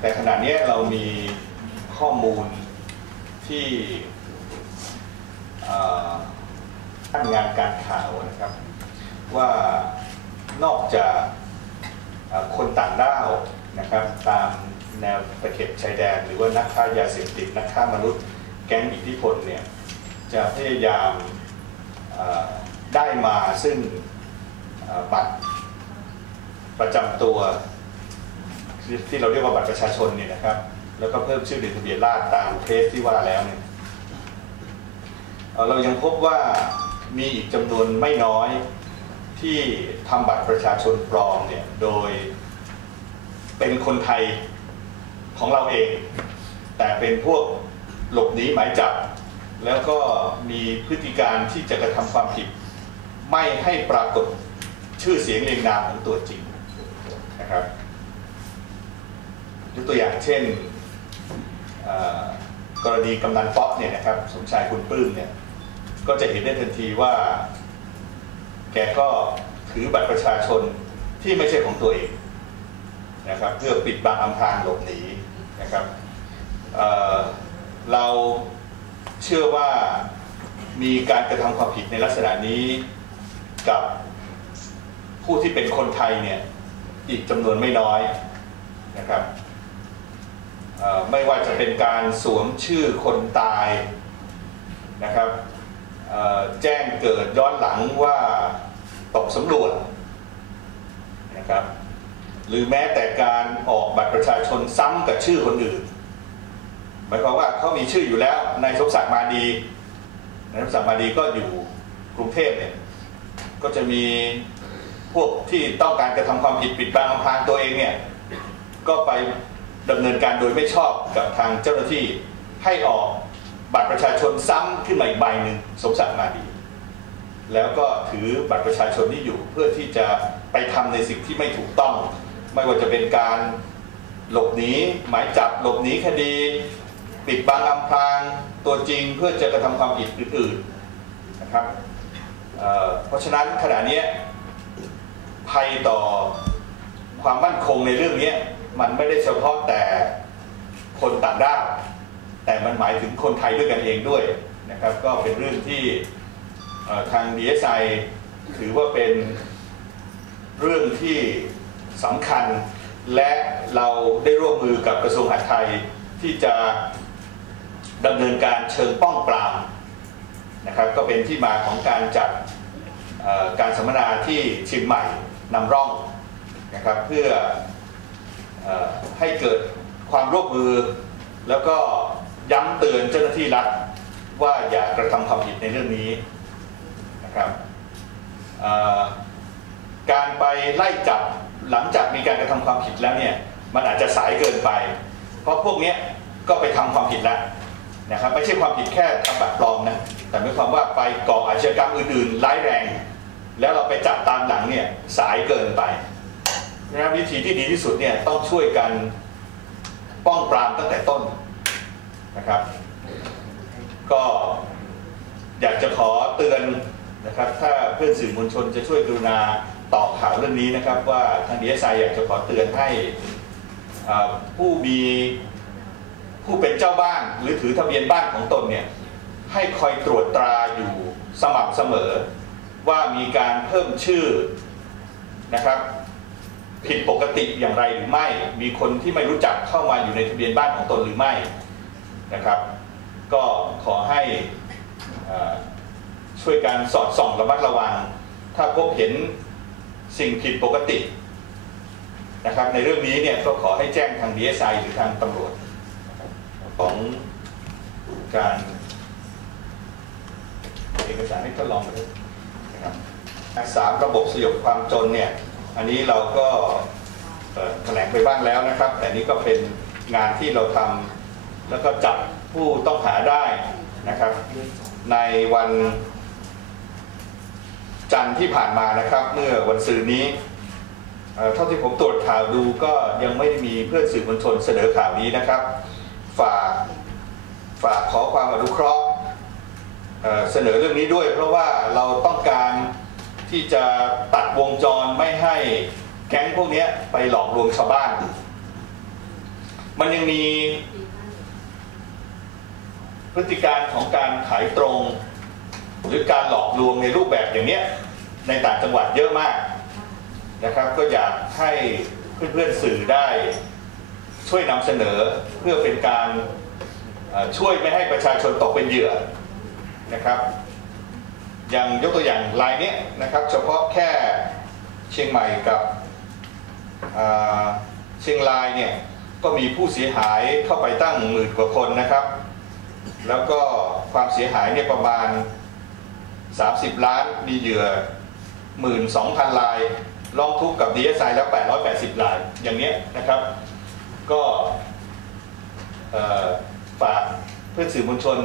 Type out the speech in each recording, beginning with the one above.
แต่ขณะนี้เรามีข้อมูลที่ท่านงานการข่าวนะครับ ว่านอกจากคนต่างด้าวนะครับ ตามแนวตะเข็บชายแดน หรือว่านักค้ายาเสพติดนักค้ามนุษย์แก๊งอิทธิพลเนี่ยจะพยายามได้มาซึ่งบัตรประจำตัว ที่เราเรียกว่าบัตรประชาชนเนี่ยนะครับ แล้วก็เพิ่มชื่อในทะเบียนราษฎรตามเคสที่ว่าแล้วเนี่ยเอ่อเรายังพบว่ามีอีกจำนวนไม่น้อยที่ทำบัตรประชาชนปลอมเนี่ยโดยเป็นคนไทยของเราเอง แต่เป็นพวกหลบหนีหมายจับ แล้วก็มีพฤติการที่จะกระทำความผิด ไม่ให้ปรากฏชื่อเสียงเรียงนามของตัวจริงนะครับ ยกตัวอย่างเช่นกรณีกำนันป๊อกเนี่ยนะครับสมชายคุณปลื้มเนี่ยก็จะเห็นได้ทันทีว่า แกก็ถือบัตรประชาชนที่ไม่ใช่ของตัวเองนะครับเพื่อปิดบังอำพรางหลบหนีนะครับเเราเชื่อว่ามีการกระทำความผิดในลักษณะนี้กับผู้ที่เป็นคนไทยเนี่ยอีกจำนวนไม่น้อยนะครับ ไม่ว่าจะเป็นการสวมชื่อคนตายนะครับแจ้งเกิดย้อนหลังว่าตกสำรวจนะครับหรือแม้แต่การออกบัตรประชาชนซ้ำกับชื่อคนอื่น หมายความว่าเขามีชื่ออยู่แล้วนายสมศักดิ์มาดีนายสมศักดิ์มาดีก็อยู่กรุงเทพเนี่ยก็จะมีพวกที่ต้องการกระทำความผิดปิดบังอำพรางตัวเองเนี่ยก็ไป ดำเนินการโดยไม่ชอบกับทางเจ้าหน้าที่ให้ออกบัตรประชาชนซ้ำขึ้นมาอีกใบหนึ่งสมศักดิ์มาดี แล้วก็ถือบัตรประชาชนนี้อยู่เพื่อที่จะไปทำในสิ่งที่ไม่ถูกต้อง ไม่ว่าจะเป็นการหลบหนีหมายจับหลบหนีคดี ปิดบังอำพรางตัวจริงเพื่อจะกระทำความผิดอื่นๆนะครับเเพราะฉะนั้นขณะนี้ภัยต่อความมั่นคงในเรื่องนี้ มันไม่ได้เฉพาะแต่คนต่างด้าวแต่มันหมายถึงคนไทยด้วยกันเองด้วยนะครับ ก็เป็นเรื่องที่เอ่อทาง DSI ถือว่าเป็นเรื่องที่สำคัญ และเราได้ร่วมมือกับกระทรวงมหาดไทยที่จะดำเนินการเชิงป้องปรามนะครับก็เป็นที่มาของการจัดการสัมมนาที่เชียงใหม่นำร่องนะครับเพื่อ ให้เกิดความร่วมมือ แล้วก็ย้ำเตือนเจ้าหน้าที่รัฐว่าอย่ากระทำความผิดในเรื่องนี้นะครับการไปไล่จับหลังจากมีการกระทำความผิดแล้วเนี่ยมันอาจจะสายเกินไป เพราะพวกนี้ก็ไปทำความผิดแล้วนะครับไม่ใช่ความผิดแค่ทำบัตรปลอมนะแต่หมายความว่าไปก่ออาชญากรรมอื่นๆร้ายแรง แล้วเราไปจับตามหลังเนี่ยสายเกินไป นะครับวิธีที่ดีที่สุดเนี่ยต้องช่วยกันป้องปรามตั้งแต่ต้นนะครับ ก็อยากจะขอเตือนนะครับ ถ้าเพื่อนสื่อมวลชนจะช่วยกรุณาตอบข่าวเรื่องนี้นะครับ ว่าทางดีเอสไออยากจะขอเตือนให้ผู้มีผู้เป็นเจ้าบ้านหรือถือทะเบียนบ้านของตนเนี่ยให้คอยตรวจตราอยู่สม่ำเสมอ ว่ามีการเพิ่มชื่อนะครับ ผิดปกติอย่างไรหรือไม่ มีคนที่ไม่รู้จักเข้ามาอยู่ในทะเบียนบ้านของตนหรือไม่นะครับ ก็ขอให้เอ่อช่วยการสอดส่องระมัดระวัง ถ้าพบเห็นสิ่งผิดปกตินะครับ ในเรื่องนี้เนี่ยก็ขอให้แจ้งทาง DSI หรือทางตำรวจของการเอกสารให้ทดลองไปนะครับสามระบบสยบความจนเนี่ย อันนี้เราก็แถลงไปบ้างแล้วนะครับ แต่นี่ก็เป็นงานที่เราทำแล้วก็จับผู้ต้องหาได้นะครับ ในวันจันทร์ที่ผ่านมานะครับ เมื่อวันศุกร์นี้เท่าที่ผมตรวจข่าวดูก็ยังไม่มีเพื่อนสื่อมวลชนเสนอข่าวนี้นะครับ ฝากฝากขอความอนุเคราะห์เสนอเรื่องนี้ด้วย เพราะว่าเราต้องการ ที่จะตัดวงจรไม่ให้แก๊งพวกนี้ไปหลอกลวงชาวบ้าน มันยังมีพฤติการของการขายตรง หรือการหลอกลวงในรูปแบบอย่างนี้ในต่างจังหวัดเยอะมากนะครับ ก็อยากให้เพื่อนๆสื่อได้ช่วยนำเสนอเพื่อเป็นการช่วยไม่ให้ประชาชนตกเป็นเหยื่อนะครับ อย่างยกตัวอย่างรายนี้นะครับ เฉพาะแค่เชียงใหม่กับเชียงรายเนี่ยก็มีผู้เสียหายเข้าไปตั้งหมื่นกว่าคนนะครับ แล้วก็ความเสียหายเนี่ยประมาณ 30 ล้านมีเหยื่อ 12,000 ลายร้องทุกข์กับ DSI แล้ว 880 ลายอย่างเนี้ยนะครับ ก็ฝากเพื่อนสื่อมวลชน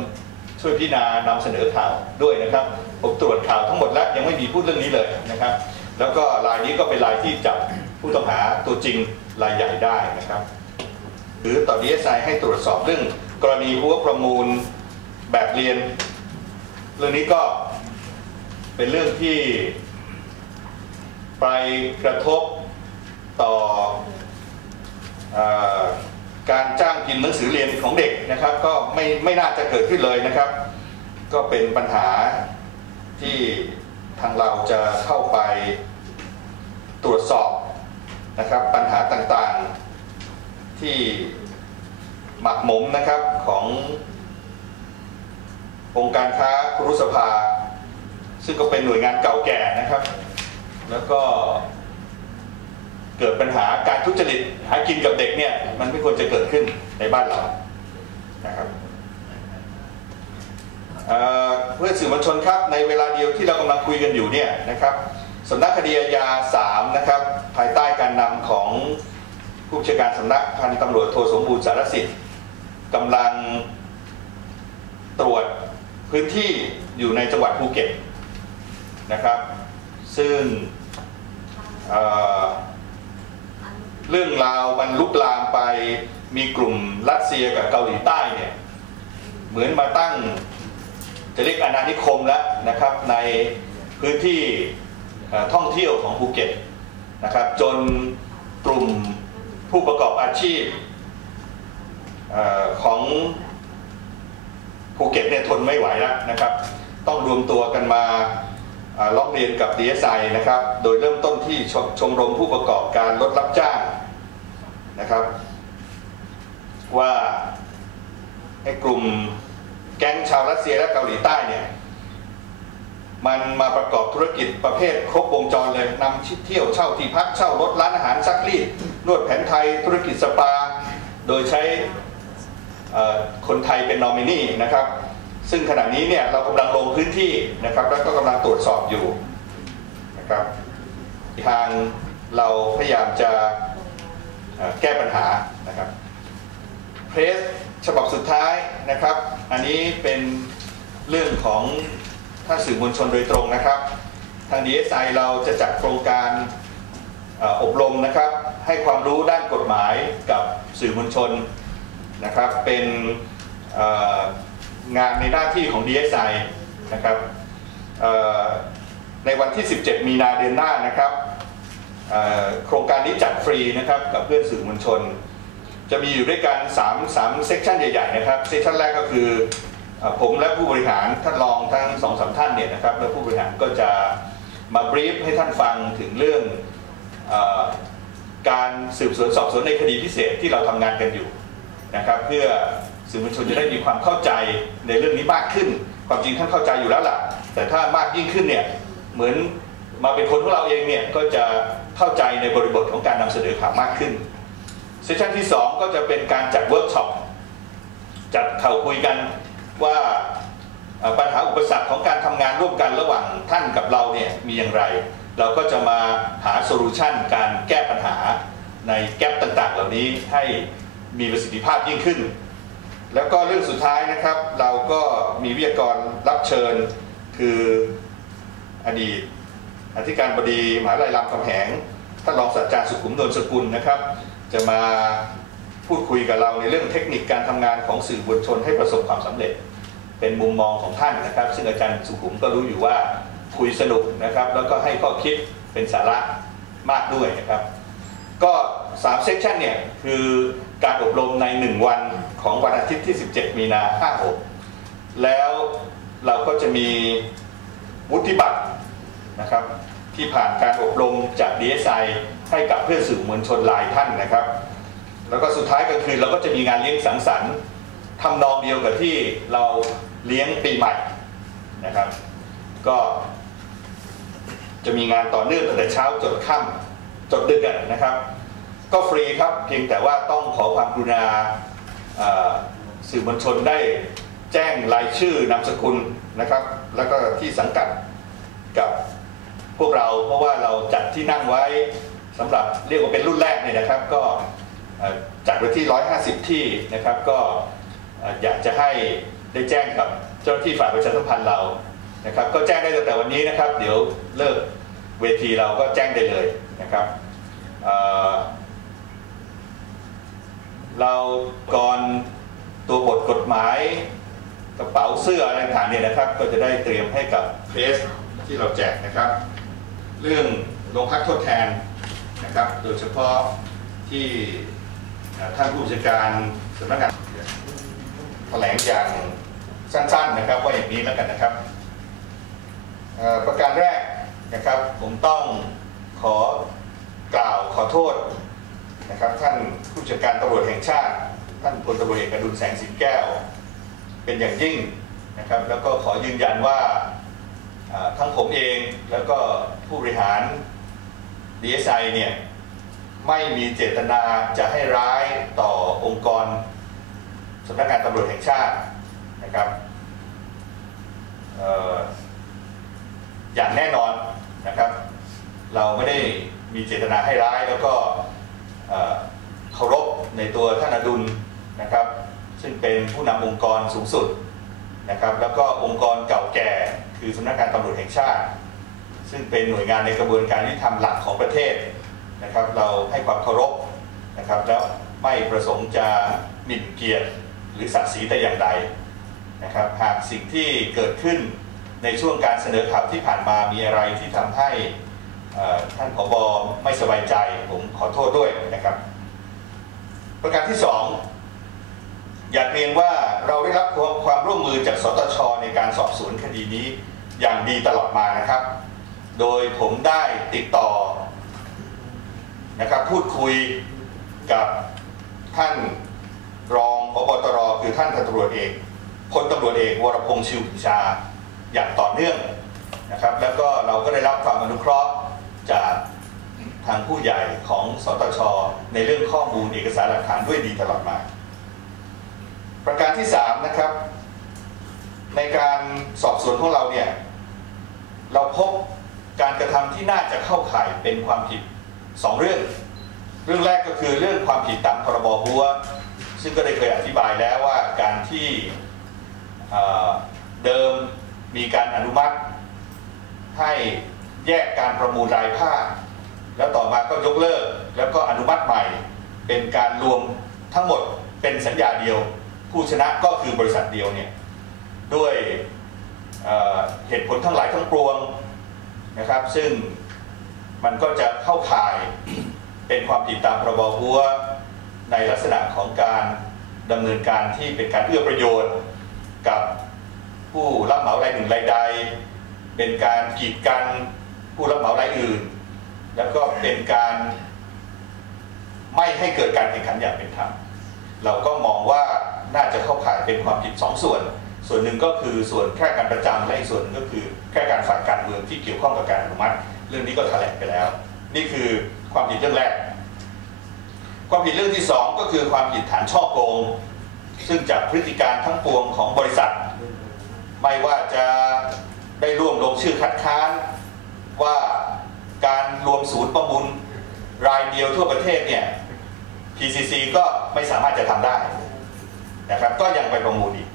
ช่วยพิจารณานำเสนอข่าวด้วยนะครับ ผมตรวจข่าวทั้งหมดแล้วยังไม่มีพูดเรื่องนี้เลยนะครับ แล้วก็รายนี้ก็เป็นรายที่จับผู้ต้องหาตัวจริงรายใหญ่ได้นะครับ หรือต่อ DSI ให้ตรวจสอบเรื่องกรณีหัวประมูลแบบเรียน เรื่องนี้ก็เป็นเรื่องที่ไปกระทบต่ออการจ้างกินหนังสือเรียนของเด็กนะครับ ก็ไม่ไม่น่าจะเกิดขึ้นเลยนะครับ ก็เป็นปัญหา ที่ทางเราจะเข้าไปตรวจสอบนะครับปัญหาต่างๆที่หมักหมมนะครับขององค์การค้าครุสภา ซึ่งก็เป็นหน่วยงานเก่าแก่นะครับ แล้วก็เกิดปัญหาการทุจริตหากินกับเด็กเนี่ยมันไม่ควรจะเกิดขึ้นในบ้านเรานะครับ เพื่อสื่อมวลชนครับในเวลาเดียวที่เรากำลังคุยกันอยู่เนี่ยนะครับสำนักคดีอาญา3นะครับภายใต้การนำของผู้บัญชาการสำนักพันตำรวจโทสมบูรณ์สารสิทธิ์กำลังตรวจพื้นที่อยู่ในจังหวัดภูเก็ตนะครับ ซึ่งเเรื่องราวมันลุกลามไปมีกลุ่มรัสเซียกับเกาหลีใต้เนี่ยเหมือนมาตั้ง จะเรียกอาณานิคมแล้วนะครับในพื้นที่ท่องเที่ยวของภูเก็ตนะครับจนกลุ่มผู้ประกอบอาชีพอของภูเก็ตเนี่ยทนไม่ไหวแล้วนะครับ ต้องรวมตัวกันมาร้องเรียนกับ DSI นะครับ โดยเริ่มต้นที่ชชมรมผู้ประกอบการรถรับจ้างนะครับ ว่าไอ้กลุ่ม ก๊งชาวรัสเซียและเกาหลีใต้เนี่ยมันมาประกอบธุรกิจประเภทครบวงจรเลยนำเที่ยวเช่าที่พักเช่ารถร้านอาหารซักรีดนวดแผนไทยธุรกิจสปา โดยใช้คนไทยเป็นนอมินีนะครับซึ่งขณะนี้เนี่ยเรากำลังลงพื้นที่นะครับแล้วก็กำลังตรวจสอบอยู่นะครับทางเราพยายามจะแก้ปัญหานะครับเพรส ฉบับสุดท้ายนะครับ อันนี้เป็นเรื่องของท่านสื่อมวลชนโดยตรงนะครับ ทาง DSI เราจะจัดโครงการเอ่อบรมนะครับ ให้ความรู้ด้านกฎหมายกับสื่อมวลชนนะครับ เป็นงานในหน้าที่ของ DSI นะครับในวันที่ 17 มีนาเดือนหน้านะครับโครงการนี้จัดฟรีนะครับกับเพื่อนสื่อมวลชน จะมีอยู่ด้วยกัน3 3เซกชันใหญ่ๆนะครับเซกชันแรกก็คือผมและผู้บริหารท่านรองทั้งสองสามท่านเนี่ยนะครับและผู้บริหารก็จะมาบรีฟให้ท่านฟังถึงเรื่องอการสืบสวนสอบสวนในคดีพิเศษที่เราทำงานกันอยู่นะครับ เพื่อสื่อมวลชนจะได้มีความเข้าใจในเรื่องนี้มากขึ้น ความจริงท่านเข้าใจอยู่แล้วล่ะ แต่ถ้ามากยิ่งขึ้นเนี่ยเหมือนมาเป็นคนของเราเองเนี่ยก็จะเข้าใจในบริบทของการนำเสนอข่าวมากขึ้น เซสชันที่ 2 ก็จะเป็นการจัดเวิร์กช็อปจัดเข่าคุยกันว่าปัญหาอุปสรรคของการทำงานร่วมกันระหว่างท่านกับเราเนี่ยมีอย่างไร เราก็จะมาหาโซลูชันการแก้ปัญหาในแกลบต่างๆ เหล่านี้ให้มีประสิทธิภาพยิ่งขึ้น แล้วก็เรื่องสุดท้ายนะครับ เราก็มีวิทยากรรับเชิญ คืออดีตอธิการบดีมหาวิทยาลัยรามคำแหงท่านรองศาสตราจารย์สุขุมนวลสกุลนะครับ จะมาพูดคุยกับเราในเรื่องเทคนิคการทำงานของสื่อมวลชนให้ประสบความสำเร็จ เป็นมุมมองของท่านนะครับ ซึ่งอาจารย์สุขุมก็รู้อยู่ว่าคุยสนุกนะครับ แล้วก็ให้ข้อคิดเป็นสาระมากด้วยนะครับ ก็3เซสชันเนี่ยคือการอบรมใน 1 วันของวันอาทิตย์ที่ 17 มีนา56 แล้วเราก็จะมีวุฒิบัตรนะครับที่ผ่านการอบรมจาก DSI ให้กับเพื่อนสื่อมวลชนหลายท่านนะครับ แล้วก็สุดท้ายก็คือเราก็จะมีงานเลี้ยงสังสรรค์ทำนองเดียวกับที่เราเลี้ยงปีใหม่นะครับ ก็จะมีงานต่อเนื่องตั้งแต่เช้าจนค่ำจนดึกนะครับ ก็ฟรีครับเพียงแต่ว่าต้องขอความกรุณาสื่อมวลชนได้แจ้งรายชื่อนามสกุลนะครับ แล้วก็ที่สังกัดกับพวกเราเพราะว่าเราจัดที่นั่งไว้ สำหรับเรียกว่าเป็นรุ่นแรกเนี่ยนะครับก็จัดไว้ที่ 150 ที่นะครับก็อยากจะให้ได้แจ้งกับเจ้าหน้าที่ฝ่ายประชาสัมพันธ์เรานะครับ ก็แจ้งได้ตั้งแต่วันนี้นะครับ เดี๋ยวเลิกเวทีเราก็แจ้งได้เลยนะครับเเราก่อนตัวบทกฎหมายกระเป๋าเสื้ออะไรต่างๆเนี่ยนะครับ ก็จะได้เตรียมให้กับเพสที่เราแจกนะครับ เรื่องโรงพักทดแทน นะครับ โดยเฉพาะที่ท่านผู้บัญชาการสำนักงานแถลงอย่างสั้นๆนะครับว่าอย่างนี้แล้วกันนะครับประการแรกนะครับผมต้องขอกล่าวขอโทษนะครับท่านผู้จัดการตำรวจแห่งชาติ ท่านพลตำรวจเอกอดุลแสงสิงแก้ว เป็นอย่างยิ่งนะครับ แล้วก็ขอยืนยันว่าทั้งผมเองแล้วก็ผู้บริหาร DSI เนี่ยไม่มีเจตนาจะให้ร้ายต่อองค์กรสำนักงานตำรวจแห่งชาตินะครับอออย่างแน่นอนนะครับ เราไม่ได้มีเจตนาให้ร้ายแล้วก็เอ่อเคารพในตัวท่านอดุลนะครับ ซึ่งเป็นผู้นำองค์กรสูงสุดนะครับ แล้วก็องค์กรเก่าแก่คือสำนักงานตำรวจแห่งชาติ ซึ่งเป็นหน่วยงานในกระบวนการยุติธรรมหลักของประเทศนะครับ เราให้ความเคารพนะครับ แล้วไม่ประสงค์จะหมิ่นเกียรติหรือศักดิ์ศรีแต่อย่างใดนะครับ หากสิ่งที่เกิดขึ้นในช่วงการเสนอข่าวที่ผ่านมามีอะไรที่ทำให้ท่านผบไม่สบายใจผมขอโทษด้วยนะครับ ประการที่สองอยากเรียนว่าเราได้รับความร่วมมือจากสตชในการสอบสวนคดีนี้อย่างดีตลอดมานะครับ โดยผมได้ติดต่อนะครับพูดคุยกับท่านรองพบตรคือท่านพันตำรวจเอกพลตำรวจเอกวรพงษ์ชิวปิชาอย่างต่อเนื่องนะครับ แล้วก็เราก็ได้รับความอนุเคราะห์จากทางผู้ใหญ่ของสตช ในเรื่องข้อมูลเอกสารหลักฐานด้วยดีตลอดมา ประการที่3นะครับ ในการสอบสวนของเราเนี่ย เราพบ การกระทำที่น่าจะเข้าข่ายเป็นความผิด 2 เรื่อง เรื่องแรกก็คือเรื่องความผิดตามพรบหัว ซึ่งก็ได้เคยอธิบายแล้วว่าการที่เดิมมีการอนุมัติ ให้แยกการประมูลรายภาค แล้วต่อมาก็ยกเลิก แล้วก็อนุมัติใหม่ เป็นการรวมทั้งหมดเป็นสัญญาเดียว ผู้ชนะก็คือบริษัทเดียวเนี่ยด้วยเเหตุผลทั้งหลายทั้งปวง นะครับ ซึ่งมันก็จะเข้าข่ายเป็นความผิดตามพรบหัวในลักษณะของการดำเนินการที่เป็นการเอื้อประโยชน์ กับผู้รับเหมารายหนึ่งรายใด เป็นการกีดกันผู้รับเหมารายอื่น แล้วก็เป็นการไม่ให้เกิดการแข่งขันอย่างเป็นธรรมเราก็มองว่าน่าจะเข้าข่ายเป็นความผิดสองส่วน ส่วนหนึ่งก็คือส่วนแค่การประจำและอีกส่วนนึงก็คือแค่การฝ่ายการเมืองที่เกี่ยวข้องกับการอนุมัติ เรื่องนี้ก็แถลงไปแล้ว นี่คือความผิดเรื่องแรก ความผิดเรื่องที่สองก็คือความผิดฐานช่อโกง ซึ่งจากพฤติการทั้งปวงของบริษัท ไม่ว่าจะได้ร่วมลงชื่อคัดค้านว่าการรวมศูนย์ประมูลรายเดียวทั่วประเทศเนี่ย PCC ก็ไม่สามารถจะทำได้นะครับก็ยังไปประมูลอีก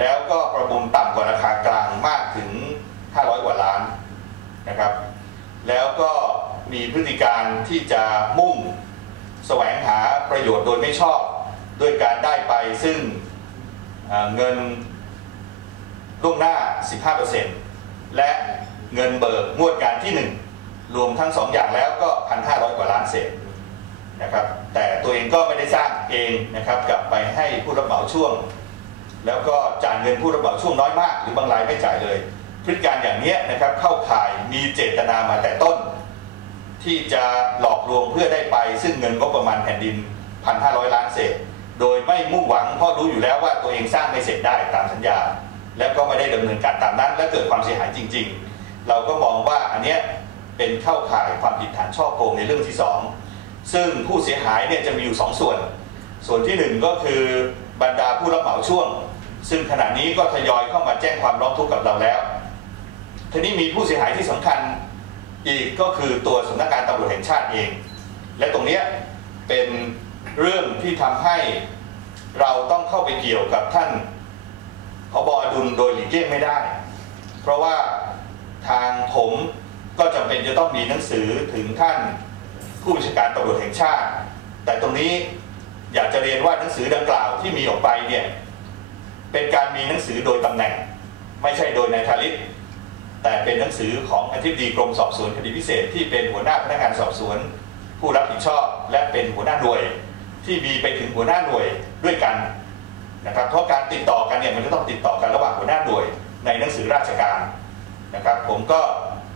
แล้วก็ประมูลต่ำกว่าราคากลางมากถึง 500 กว่าล้านนะครับ แล้วก็มีพฤติการที่จะมุ่งแสวงหาประโยชน์โดยไม่ชอบด้วยการได้ไปซึ่งเเงินล่วงหน้า 15%และเงินเบิกงวดการที่ 1 รวมทั้ง 2 อย่างแล้วก็ 1,500 กว่าล้านเศษนะครับ แต่ตัวเองก็ไม่ได้สร้างเองนะครับกลับไปให้ผู้รับเหมาช่วง แล้วก็จ่ายเงินผู้รับเหมาช่วงน้อยมาก หรือบางรายไม่จ่ายเลย พฤติการอย่างนี้นะครับเข้าข่ายมีเจตนามาแต่ต้น ที่จะหลอกลวงเพื่อได้ไป ซึ่งเงินงบประมาณแผ่นดิน 1,500 ล้านเศษ โดยไม่มุ่งหวังเพราะรู้อยู่แล้วว่าตัวเองสร้างไม่เสร็จได้ตามสัญญา แล้วก็ไม่ได้ดำเนินการตามนั้นและเกิดความเสียหายจริง ๆ เราก็มองว่าอันเนี้ยเป็นเข้าข่ายความผิดฐานช่อโกงในเรื่องที่สองซึ่งผู้เสียหายเนี่ยจะมีอยู่สองส่วน ส่วนที่หนึ่งก็คือบรรดาผู้รับเหมาช่วง ซึ่งขณะนี้ก็ทยอยเข้ามาแจ้งความร้องทุกข์กับเราแล้ว ทีนี้มีผู้เสียหายที่สำคัญอีกก็คือตัวสำนักงานตำรวจแห่งชาติเอง และตรงเนี้ยเป็นเรื่องที่ทำให้เราต้องเข้าไปเกี่ยวกับท่านพบอดุลโดยหลีกเลี่ยงไม่ได้ เพราะว่าทางผมก็จำเป็นจะต้องมีหนังสือถึงท่านผู้บัญชาการตำรวจแห่งชาติ แต่ตรงนี้อยากจะเรียนว่าหนังสือดังกล่าวที่มีออกไปเนี่ย เป็นการมีหนังสือโดยตำแหน่ง ไม่ใช่โดยนายทาริศแต่เป็นหนังสือของอธิบดีกรมสอบสวนคดีพิเศษ ที่เป็นหัวหน้าพนักงานสอบสวน ผู้รับผิดชอบและเป็นหัวหน้าหน่วย ที่มีไปถึงหัวหน้าหน่วยด้วยกันนะครับเพราะการติดต่อกันเนี่ยมันจะต้องติดต่อกันระหว่างหัวหน้าหน่วย ในหนังสือราชการนะครับ ผมก็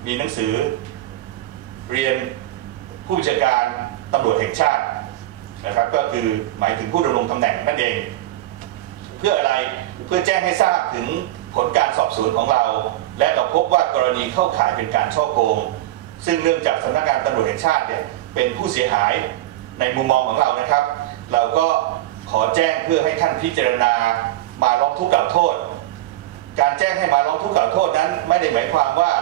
มีหนังสือเรียนผู้บัญชาการตำรวจแห่งชาตินะครับ ก็คือหมายถึงผู้ดำรงตำแหน่งนั่นเอง พื่ออะไรเพื่อแจ้งให้ทราบถึงผลการสอบสวนของเรา และเราพบว่ากรณีเข้าข่ายเป็นการช่อโกง ซึ่งเนื่องจากสำนักงานตำรวจแห่งชาติเนี่ยเป็นผู้เสียหายในมุมมองของเรานะครับ เราก็ขอแจ้งเพื่อให้ท่านพิจารณามาร้องทุกข์กล่าวโทษ การแจ้งให้มาร้องทุกข์กล่าวโทษนั้น ไม่ได้หมายความว่า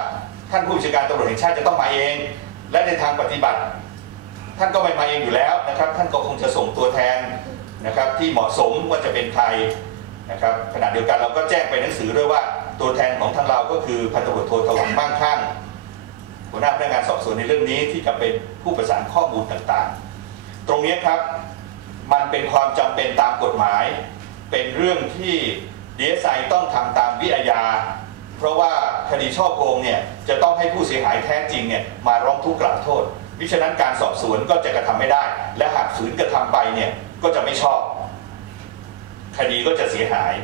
ท่านผู้บัญชาการตำรวจแห่งชาติจะต้องมาเอง และในทางปฏิบัติ ท่านก็ไม่มาเองอยู่แล้วนะครับ ท่านก็คงจะส่งตัวแทนนะครับที่เหมาะสมว่าจะเป็นใคร นะครับขณะเดียวกันเราก็แจ้งไปหนังสือด้วยว่าตัวแทนของทางเราก็คือพันตำรวจโทถวังบ้างข้างหัวหน้าพนักงานสอบสวนในเรื่องนี้ที่จะเป็นผู้ประสานข้อมูลต่างๆ ตรงนี้ครับมันเป็นความจำเป็นตามกฎหมาย เป็นเรื่องที่ดีเอสไอต้องทำตามวิอาญา เพราะว่าคดีช่อโกงเนี่ยจะต้องให้ผู้เสียหายแท้จริงเนี่ยมาร้องทุกข์กล่าวโทษวิฉะนั้นการสอบสวนก็จะกระทำไม่ได้ และหากฝืนกระทำไปเนี่ยก็จะไม่ชอบ คดีก็จะเสียหาย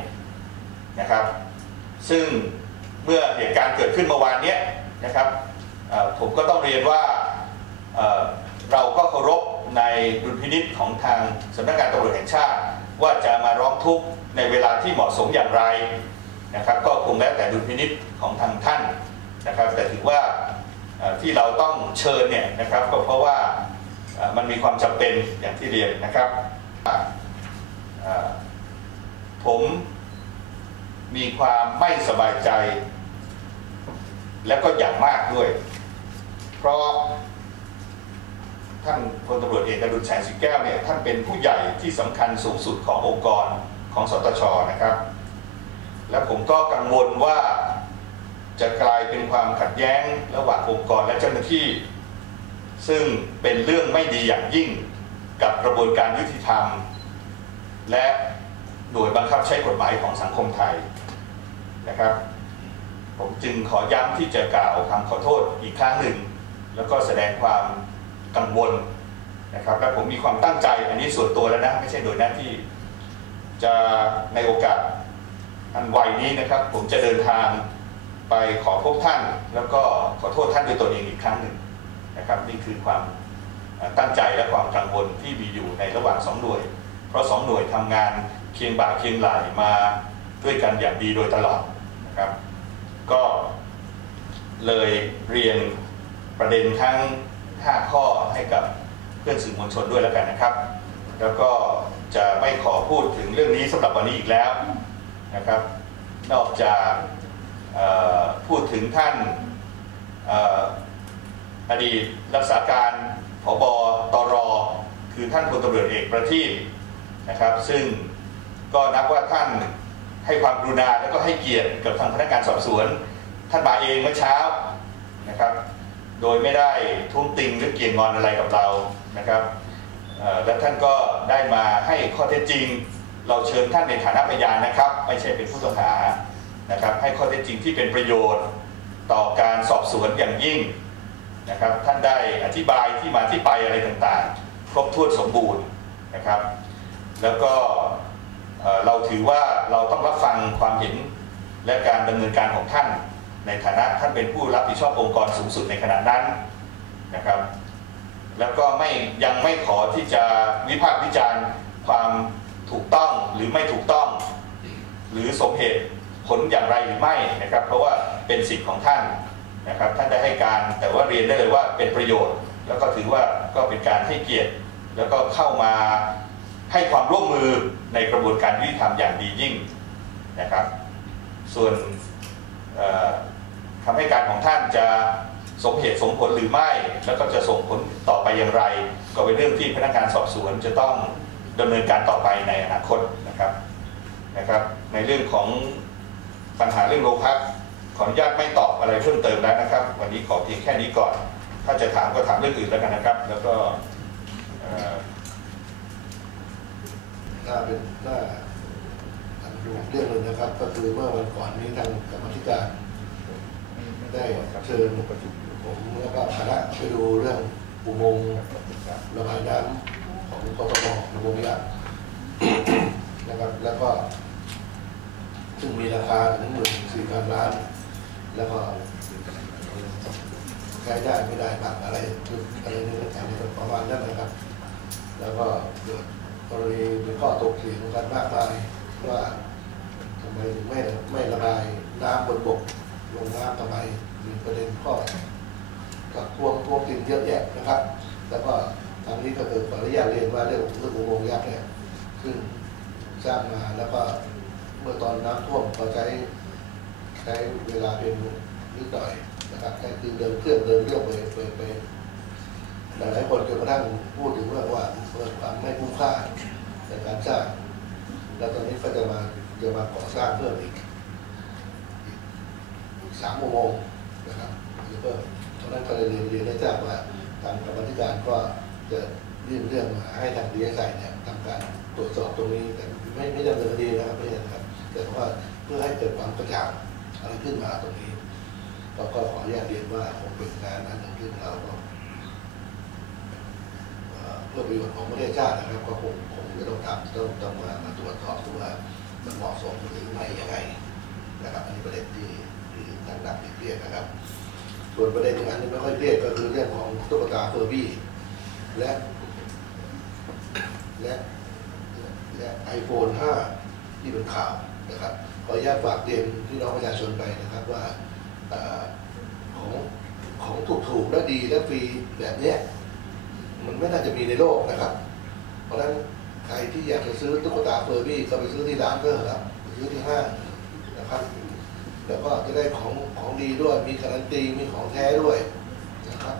นะครับ ซึ่งเมื่อเหตุการณ์เกิดขึ้นเมื่อวานนี้นะครับผมก็ต้องเรียนว่าเราก็เคารพในดุลพินิษของทางสำนักงานตำรวจแห่งชาติ ว่าจะมาร้องทุกข์ในเวลาที่เหมาะสมอย่างไรนะครับ ก็คงแล้วแต่ดุลพินิษของทางท่านนะครับ แต่ถือว่าที่เราต้องเชิญเนี่ยนะครับก็เพราะว่ามันมีความจำเป็นอย่างที่เรียนนะครับ ผมมีความไม่สบายใจ และก็อย่างมากด้วย เพราะท่านพลตำรวจเอกอดุลแสงสิแก้วเนี่ยท่านเป็นผู้ใหญ่ที่สำคัญสูงสุดขององค์กรของสตชนะครับ และผมก็กังวลว่าจะกลายเป็นความขัดแย้งระหว่างองค์กรและเจ้าหน้าที่ ซึ่งเป็นเรื่องไม่ดีอย่างยิ่งกับกระบวนการยุติธรรม และ หน่วยบังคับใช้กฎหมายของสังคมไทยนะครับ ผมจึงขอย้ำที่จะกล่าวคำขอโทษอีกครั้งหนึ่ง แล้วก็แสดงความกังวลนะครับและผมมีความตั้งใจอันนี้ส่วนตัวแล้วนะไม่ใช่โดยหน้าที่จะในโอกาสอันไวนี้นะครับ ผมจะเดินทางไปขอพบท่าน แล้วก็ขอโทษท่านด้วยตัวเองอีกครั้งหนึ่งนะครับ นี่คือความตั้งใจและความกังวลที่มีอยู่ในระหว่างสองหน่วย เพราะสองหน่วยทำงานเคียงบ่าเคียงไหลมาด้วยกันอย่างดีโดยตลอดนะครับ ก็เลยเรียนประเด็นทั้ง 5 ข้อให้กับเพื่อนสื่อมวลชนด้วยแล้วกันนะครับ แล้วก็จะไม่ขอพูดถึงเรื่องนี้สำหรับวันนี้อีกแล้วนะครับ นอกจากพูดถึงท่านอดีตรักษาการผบตร คือท่านพลตำรวจเอกประทีป นะครับ ซึ่งก็นับว่าท่านให้ความกรุณาและก็ให้เกียรติกับทางพนักงานสอบสวน ท่านมาเองเมื่อเช้านะครับ โดยไม่ได้ทุ่มติงหรือเกี่ยงงอนอะไรกับเรานะครับและท่านก็ได้มาให้ข้อเท็จจริง เราเชิญท่านในฐานะพยานนะครับ ไม่ใช่เป็นผู้ต้องหานะครับ ให้ข้อเท็จจริงที่เป็นประโยชน์ต่อการสอบสวนอย่างยิ่งนะครับ ท่านได้อธิบายที่มาที่ไปอะไรต่างๆ ครบถ้วนสมบูรณ์นะครับ แล้วก็เราถือว่าเราต้องรับฟังความเห็นและการดำเนินการของท่าน ในฐานะท่านเป็นผู้รับผิดชอบองค์กรสูงสุดในขณะนั้นนะครับ แล้วก็ไม่ยังไม่ขอที่จะวิพากษ์วิจารณ์ความถูกต้องหรือไม่ถูกต้อง หรือสมเหตุผลอย่างไรหรือไม่นะครับ เพราะว่าเป็นสิทธิ์ของท่านนะครับท่านได้ให้การแต่ว่าเรียนได้เลยว่าเป็นประโยชน์ แล้วก็ถือว่าก็เป็นการให้เกียรติ แล้วก็เข้ามา ให้ความร่วมมือในกระบวนการยุติธรรมอย่างดียิ่งนะครับ ส่วนคำให้การของท่านจะสมเหตุสมผลหรือไม่ แล้วก็จะส่งผลต่อไปอย่างไร ก็เป็นเรื่องที่พนักงานสอบสวนจะต้องดำเนินการต่อไปในอนาคตนะครับนะครับ ในเรื่องของปัญหาเรื่องโรงพักขออนุญาตไม่ตอบอะไรเพิ่มเติมแล้วนะครับ วันนี้ขอเพียงแค่นี้ก่อน ถ้าจะถามก็ถามเรื่องอื่นแล้วกันนะครับ แล้วก็ ถ้าเป็นถ้าทำดูเรื่องหนึ่งนะครับ ก็คือเมื่อวันก่อนนี้ทางกรรมธิการ ได้เชิญผมแล้วก็คณะไปดูเรื่องอุโมงค์ระบายน้ำของกทมอุโมงค์ยักษ์นะครับแล้วก็ ซึ่งมีราคาถึงหมื่นสี่พันล้าน แล้วก็ใช้ได้ไม่ได้บ้างอะไรอะไรนี่อะไรประมาณนั้นนะครับ แล้วก็เกิด กรณีมีข้อตกเถียงกันมากมายว่าทำไมถึงไม่ไม่ระบายน้ำบนบกลงน้ำทำไมมีประเด็นข้อกับพวงพวงติงเยอะแยะนะครับ แล้วก็ทางนี้ก็เกิดขออนุญาตเรียนว่าเรื่องเรื่องอุโมงค์ยักษ์เนี่ยซึ่งสร้างมาแล้วก็เมื่อตอนน้ำท่วมก็ใช้ใช้เวลาเป็นนิดหน่อยนะครับแค่คือเดินเครื่องเดินเรื่องไปไปไป หลายคนจนกระทั่งพูดถึงเรื่องว่าเกิดความไม่คุ้มค่าในการสร้าง แล้วตอนนี้ก็จะมาจะมาก่อสร้างเพิ่มอีกอีกสามโมงนะครับเพิ่มเพราะนั้นก็เลยเรียนเรียนได้ทราบว่าทางกรรมธิการก็จะยื่นเรื่องมาให้ทางดีเอสไอเนี่ยทำการตรวจสอบตรงนี้แต่ไม่ไม่ดำเนินคดีนะครับไม่ใช่นะครับแต่ว่าเพื่อให้เกิดความกระจ่างอะไรขึ้นมาตรงนี้เราก็ขออนุญาตเรียนว่าคงเป็นงานนั้นหนึ่งที่เราก็ เพื่อประโยชน์ของประเทศชาตินะครับก็คงคงจะต้องทำต้องต้องมามาตรวจสอบดูว่ามันเหมาะสมหรือไม่ยังไงนะครับอันนี้ประเด็นที่ที่ทางดับที่เรียดนะครับ ส่วนประเด็นงานที่ไม่ค่อยเรียดก็คือเรื่องของตุ๊กตาเฟอร์บี้และและและไอโฟน5ที่เป็นข่าวนะครับขออนุญาตฝากเรียนพี่น้องประชาชนไปนะครับว่าของของถูกๆและดีและฟรีแบบเนี้ย มันไม่น่าจะมีในโลกนะครับ เพราะฉะนั้นใครที่อยากจะซื้อตุ๊กตาเฟอร์บี้ก็ไปซื้อที่ร้านเพื่อครับไปซื้อที่ห้างนะครับแล้วก็จะได้ของของดีด้วย มีการันตี มีของแท้ด้วยนะครับ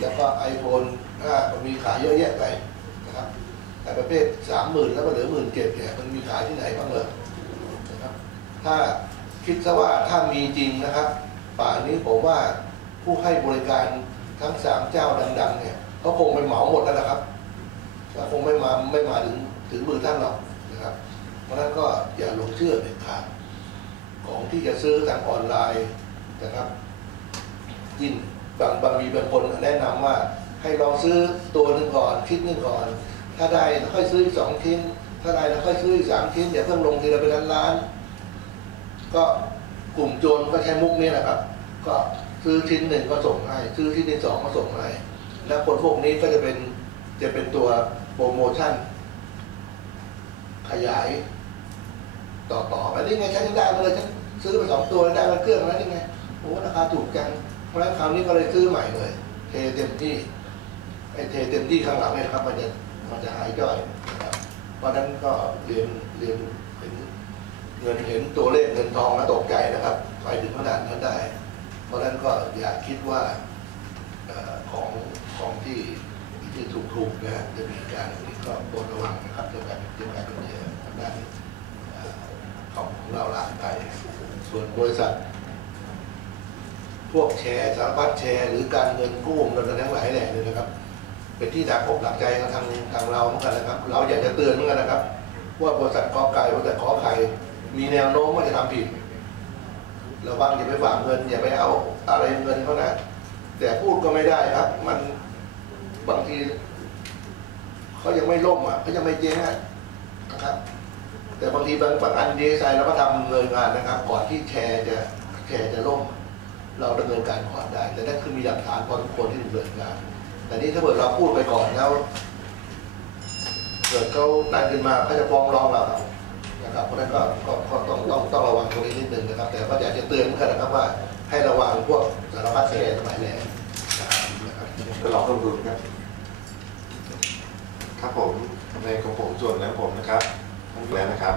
แล้วก็ iPhone 5มันมีขายเยอะแยะไปนะครับ แต่ประเภทสามหมื่นแล้วก็เหลือหมื่นเจ็ดเนี่ยมันมีขายที่ไหนบ้างเลยนะครับ ถ้าคิดซะว่าถ้ามีจริงนะครับ ป่านนี้ผมว่าผู้ให้บริการทั้งสามเจ้าดัง ๆ เนี่ย เขาคงไปเหมาหมดแล้วนะครับก็คงไม่มาไม่มาถึงถึงมือท่านหรอกนะครับ เพราะนั้นก็อย่าหลงเชื่อเด็ดขาดของที่จะซื้อทางออนไลน์นะครับยิ่งบางบางมีบางคนแนะนำว่าให้ลองซื้อตัวหนึ่งก่อนคิดหนึ่งก่อน ถ้าได้แล้วค่อยซื้ออีกสองชิ้น ถ้าได้แล้วค่อยซื้ออีกสามชิ้นอย่าเพิ่งลงทีละเป็นล้านๆก็กลุ่มโจรก็ใช้มุกนี้แหละครับ ก็ซื้อชิ้นหนึ่งก็ส่งให้ ซื้อชิ้นที่สองก็ส่งให้ แล้วคนพวกนี้ก็จะเป็นจะเป็นตัวโปรโมชั่น ขยาย ต่อต่อไปนี่ไงฉันยังได้มาเลยฉันซื้อไปสองตัวได้มาเครื่องแล้วนี่ไงโอ้ราคาถูกจังเพราะฉะนั้นคราวนี้ก็เลยซื้อใหม่เลย เทเต็มที่ไอ้เทเต็มที่ข้างหลังเนี่ยครับมันจะมันจะหายจ้อยนะครับเพราะฉะนั้นก็เรียนเรียนเห็นเงินเห็นตัวเลขเงินทองแล้วตกใจนะครับไปถึงขนาดนั้นได้ เพราะฉะนั้นก็อย่าคิดว่าของ ของที่ที่ถูกๆนะฮะจะมีการนี่ก็โปรดระวังนะครับจะการจะการเป็นเหยื่อทางด้านของของเราหลานไปส่วนบริษัท พวกแชร์สารพัดแชร์ หรือการเงินกู้เงินอะไรทั้งหลายแหล่เนี่ยนะครับ เป็นที่หนักอกหนักใจของทางทางเราเหมือนกันนะครับ เราอยากจะเตือนเหมือนกันนะครับ ว่าบริษัทกอไก่บริษัทขอไข่มีแนวโน้มว่าจะทำผิดระวังอย่าไปฝากเงินอย่าไปเอาอะไรเงินเขานะแต่พูดก็ไม่ได้ครับ มัน บางทีเขายังไม่ล่มอะเขายังไม่เจ๊งอะนะครับ แต่บางทีบางบางอันดีไซน์เราก็ทำเงินงานนะครับ ก่อนที่แชร์จะแชร์จะล่ม เราดำเนินการก่อนได้ แต่นั่นคือมีหลักฐานพอสมควรที่ดำเนินการแต่นี่ถ้าเกิดเราพูดไปก่อนแล้วเกิดเขานั่นขึ้นมาเขาจะฟ้องร้องเรานะครับเพราะนั้นก็ก็ต้องต้องต้องระวังตรงนี้นิดนึงนะครับ แต่ก็อยากจะเตือนเหมือนกันนะครับว่าให้ระวังพวกสารพัดแชร์สมัยแร กนะครับก็ลองต้องดูครับ ครับผมในของผมส่วนแล้วผมนะครับทั้งแล้วนะครับ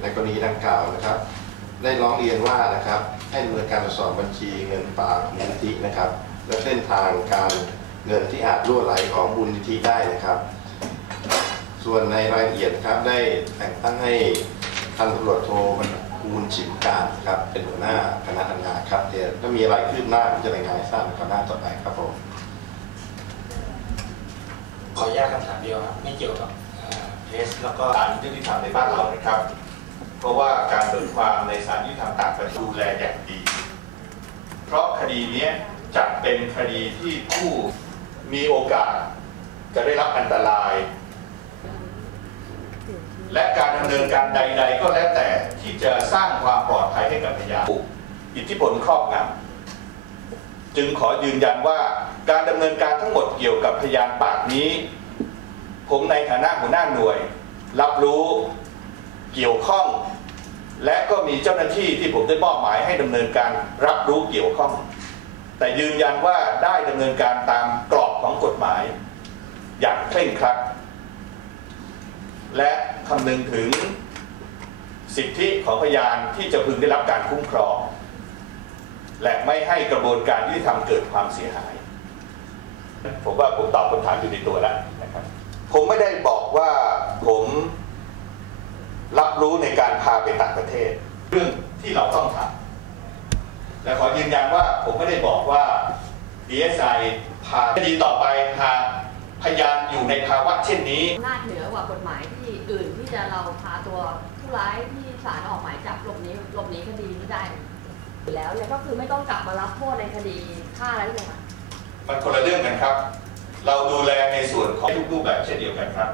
ในกรณีดังกล่าวนะครับ ได้ร้องเรียนว่านะครับให้ดำเนินการตรวจสอบบัญชีเงินฝากมูลนิธินะครับ และเส้นทางการเงินที่อาจรั่วไหลของมูลนิธิได้นะครับ ส่วนในรายละเอียดครับได้แต่งตั้งให้พันตำรวจโทรคูณฉิมการครับเป็นหัวหน้าคณะทำงานครับเดี๋ยวถ้ามีอะไรคืบหน้าผมจะรายงานให้ทราบในคณะต่อไปครับผม ขออนุญาตคำถามเดียวครับไม่เกี่ยวกับเอ่อเพสแล้วก็ศาลยุติธรรมในบ้านเรานะครับ เพราะว่าการเบิกความในศาลยุติธรรมต่างประเทศดูแลอย่างดี เพราะคดีนี้จะเป็นคดีที่ผู้มีโอกาสจะได้รับอันตราย และการดำเนินการใด ๆ ก็แล้วแต่ที่จะสร้างความปลอดภัยให้กับพยานอิทธิพลครอบงำจึงขอยืนยันว่า การดำเนินการทั้งหมดเกี่ยวกับพยานปากนี้ ผมในฐานะหัวหน้าหน่วย รับรู้เกี่ยวข้อง และก็มีเจ้าหน้าที่ที่ผมได้มอบหมายให้ดำเนินการรับรู้เกี่ยวข้อง แต่ยืนยันว่าได้ดำเนินการตามกรอบของกฎหมาย อย่างเคร่งครัดและคำนึงถึงสิทธิของพยานที่จะพึงได้รับการคุ้มครอง และไม่ให้กระบวนการยุติธรรมเกิดความเสียหาย ผมว่าผมตอบคำถามอยู่ในตัวแล้วนะครับ ผมไม่ได้บอกว่าผมรับรู้ในการพาไปต่างประเทศ เรื่องที่เราต้องทำและขอยืนยันว่าผมไม่ได้บอกว่า DSI พาคดีต่อไปหากพยานอยู่ในภาวะเช่นนี้อำนาจเหนือกว่ากฎหมายที่อื่นที่จะเราพาตัวผู้ร้ายที่ศาลออกหมายจับหลบหนีหลบหนีคดีไม่ได้อยู่แล้วเนี่ยก็คือไม่ต้องกลับมารับโทษในคดีฆ่าแล้วใช่ไหมคะ มันคนละเรื่องกันครับ เราดูแลในส่วนของทุกรูปแบบเช่นเดียวกันครับ